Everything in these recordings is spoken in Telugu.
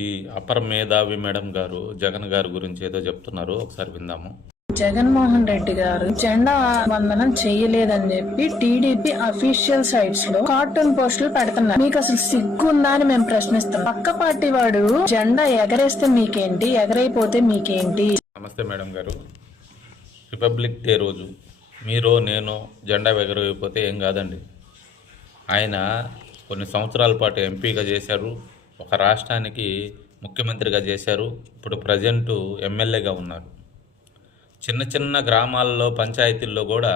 ఈ అపర మేధావి మేడం గారు జగన్ గారి గురించి ఏదో చెప్తున్నారు, ఒకసారి విందాము. జగన్మోహన్ రెడ్డి గారు జెండా వందనం చేయలేదని చెప్పి టీడీపీ అఫీషియల్ సైట్స్ లో కార్టూన్ పోస్టులు పెడుతున్నారు. మీకు అసలు సిగ్గుందా అని మేము ప్రశ్నిస్తాం. పక్క పార్టీ వాడు జెండా ఎగరేస్తే మీకేంటి, ఎగరైపోతే మీకేంటి? నమస్తే మేడం గారు. రిపబ్లిక్ డే రోజు మీరు నేను జెండా ఎగరైపోతే ఏం కాదండి. ఆయన కొన్ని సంవత్సరాల పాటు ఎంపీగా చేశారు, ఒక రాష్ట్రానికి ముఖ్యమంత్రిగా చేశారు, ఇప్పుడు ప్రజెంటు ఎమ్మెల్యేగా ఉన్నారు. చిన్న చిన్న గ్రామాల్లో పంచాయతీల్లో కూడా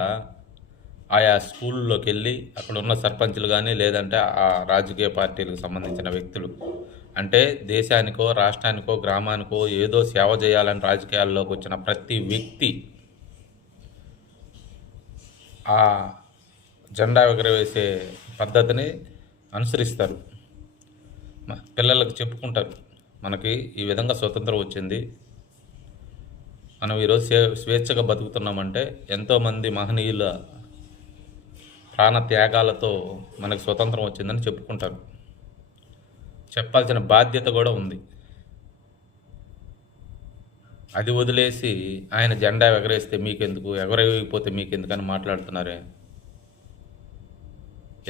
ఆయా స్కూళ్ళలోకి వెళ్ళి అక్కడ ఉన్న సర్పంచులు కానీ లేదంటే ఆ రాజకీయ పార్టీలకు సంబంధించిన వ్యక్తులు, అంటే దేశానికో రాష్ట్రానికో గ్రామానికో ఏదో సేవ చేయాలని రాజకీయాల్లోకి వచ్చిన ప్రతి వ్యక్తి ఆ జెండా ఎగరవేసే పద్ధతిని అనుసరిస్తారు. పిల్లలకు చెప్పుకుంటారు, మనకి ఈ విధంగా స్వతంత్రం వచ్చింది, మనం ఈరోజు స్వేచ్ఛగా బతుకుతున్నామంటే ఎంతోమంది మహనీయుల ప్రాణ త్యాగాలతో మనకు స్వతంత్రం వచ్చిందని చెప్పుకుంటారు. చెప్పాల్సిన బాధ్యత కూడా ఉంది. అది వదిలేసి ఆయన జెండా ఎగరేస్తే మీకెందుకు, ఎగరైపోతే మీకెందుకు అని మాట్లాడుతున్నారే.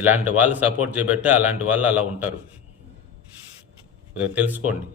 ఇలాంటి వాళ్ళు సపోర్ట్ చేయబట్టే అలాంటి వాళ్ళు అలా ఉంటారు, తెలుసుకోండి.